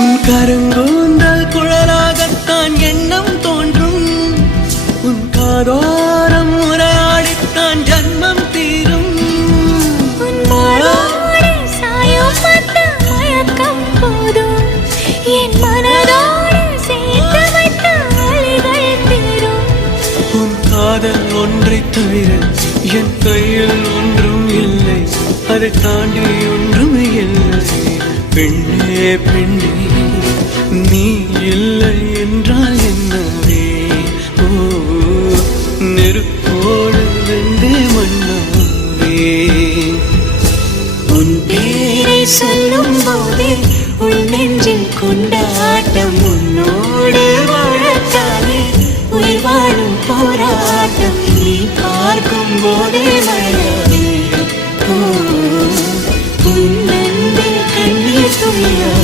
உன் கருங்கூந்தல் குழலாகத்தான் எண்ணம் தோன்றும். உன் காதோரம் உரையாடித்தான் ஜன்மம் தீரும். உன் மாறோடு சாயம் பார்த்த மயக்கம் போதும். என் மனதோடு சேர்த்து வைத்த வழிகள் தீரும். உன் காதல் ஒன்றை தவிர என் கையில் ஒன்றும் இல்லை. அதை தாண்டி ஒன்றும் இல்லை. பெண்ணே பெண்ணே நீ இல்லை என்றால் என்னவே? ஓ நெருப்போடு வெந்தே மண்ணாவே. உன் பேரை சொல்லும் போதே உன்னை